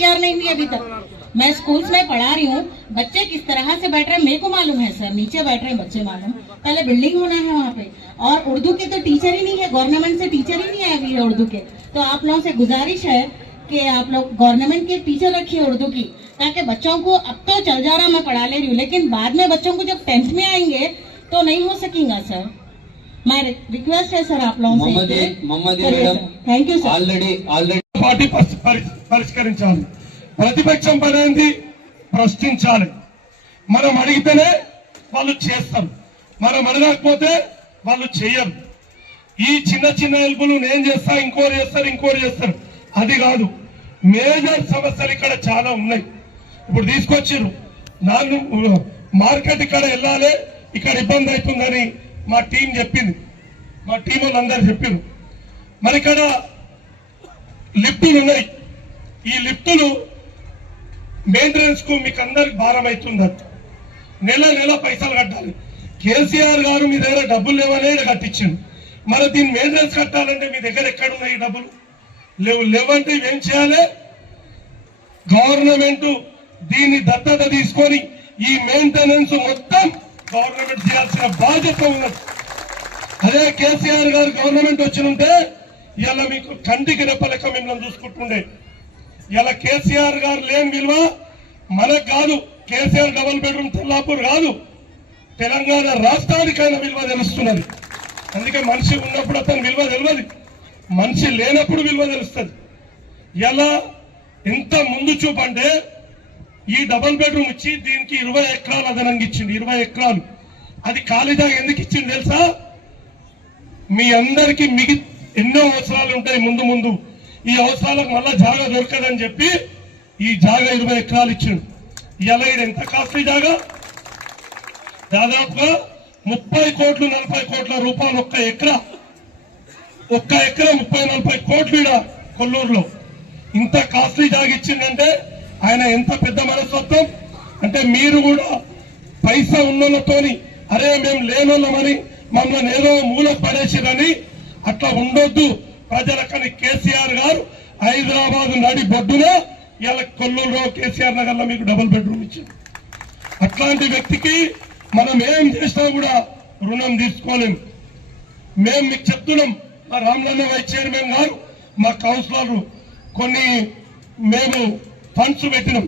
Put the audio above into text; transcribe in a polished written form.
तैयार नहीं हुई अभी तक। मैं स्कूल्स में पढ़ा रही हूँ, बच्चे किस तरह से बैठ रहे हैं मेरे को मालूम है सर, नीचे बैठ रहे हैं बच्चे मालूम, पहले बिल्डिंग होना है वहाँ पे, और उर्दू के तो टीचर ही नहीं है, गवर्नमेंट से टीचर ही नहीं आए अभी उर्दू के। तो आप लोगों से गुजारिश है कि आप लोग गवर्नमेंट के टीचर रखिए उर्दू की, ताकि बच्चों को अब तो चल जा रहा मैं पढ़ा ले रही हूँ, लेकिन बाद में बच्चों को जब 10th में आएंगे तो नहीं हो सकेगा सर। मैं रिक्वेस्ट है सर आप लोगों से। Thank you sir. Already party పరిష్కరించాలి, ప్రతిపక్షం పనేది ప్రశ్నించాలి. మనం అడిగితేనే వాళ్ళు చేస్తారు, మనం అడగకపోతే వాళ్ళు చేయరు. ఈ చిన్న చిన్న హెల్పులు నేను చేస్తా ఇంకోరు చేస్తారు అది కాదు. మేజర్ సమస్యలు ఇక్కడ చాలా ఉన్నాయి. ఇప్పుడు తీసుకొచ్చారు మార్కెట్ ఇక్కడ వెళ్ళాలి, ఇక్కడ ఇబ్బంది అవుతుందని మా టీం చెప్పింది, మా టీం వాళ్ళందరూ చెప్పారు. మరి ఇక్కడ లిఫ్టులు ఉన్నాయి, ఈ లిఫ్టులు మెయింటెనెన్స్ కు మీకు అందరికి భారం అవుతుందని నెల పైసలు కట్టాలి. కేసీఆర్ గారు మీ దగ్గర డబ్బులు లేవనే కట్టించారు, మరి దీన్ని మెయింటెనెన్స్ కట్టాలంటే మీ దగ్గర ఎక్కడున్నాయి డబ్బులు? లేవంటే ఏం చేయాలి? గవర్నమెంట్ దీన్ని దత్తత తీసుకొని ఈ మెయింటెనెన్స్ మొత్తం గవర్నమెంట్ చేయాల్సిన బాధ్యత ఉన్నది. అదే కేసీఆర్ గారు గవర్నమెంట్ వచ్చినుంటే ఇలా మీకు కంటికి రెప్పలెక్క మిమ్మల్ని చూసుకుంటుండే. ఇలా కేసీఆర్ గారు లేని విలువ మనకు కాదు, కేసీఆర్ డబుల్ బెడ్రూమ్ తెల్లాపూర్ కాదు, తెలంగాణ రాష్ట్రానికైనా విలువ తెలుస్తున్నది. అందుకే మనిషి ఉన్నప్పుడు అతని విలువ తెలియదు, మనిషి లేనప్పుడు విలువ తెలుస్తుంది. ఎలా ఎంత ముందు చూపు అంటే ఈ డబుల్ బెడ్రూమ్ ఇచ్చి దీనికి 20 ఎకరాలు అదనంగా ఇచ్చింది. 20 ఎకరాలు అది ఖాళీ జాగా ఎందుకు ఇచ్చింది తెలుసా? మీ అందరికీ ఎన్నో అవసరాలు ఉంటాయి ముందు, ఈ అవసరాలకు మళ్ళా జాగా దొరకదని చెప్పి ఈ జాగా 20 ఎకరాలు ఇచ్చిండు. ఇలా ఇది ఎంత కాస్ట్లీ జాగా? దాదాపుగా 30 కోట్లు 40 కోట్ల రూపాయలు ఒక్క ఎకరా 30-40 కోట్లు ఈడ కొల్లూరులో. ఇంత కాస్ట్లీ జాగా ఇచ్చిందంటే ఆయన ఎంత పెద్ద మనస్తత్వం అంటే, మీరు కూడా పైసా ఉన్నోళ్ళతోని అరే మేము లేనోళ్ళమని మమ్మల్ని ఏదో మూలకు పడేసిరని అట్లా ఉండొద్దు ప్రజలకని కేసీఆర్ గారు హైదరాబాద్ నడి బొడ్డున ఇలా కొల్లూరులో కేసీఆర్ నగర్ లో మీకు డబుల్ బెడ్రూమ్ ఇచ్చింది. అట్లాంటి వ్యక్తికి మనం ఏం చేసినా కూడా రుణం తీసుకోలేం. మేము మీకు చెప్తున్నాం, మా రామలన్న వైస్ చైర్మన్ గారు, మా కౌన్సిలర్ కొన్ని మేము ఫండ్స్ పెట్టినాం.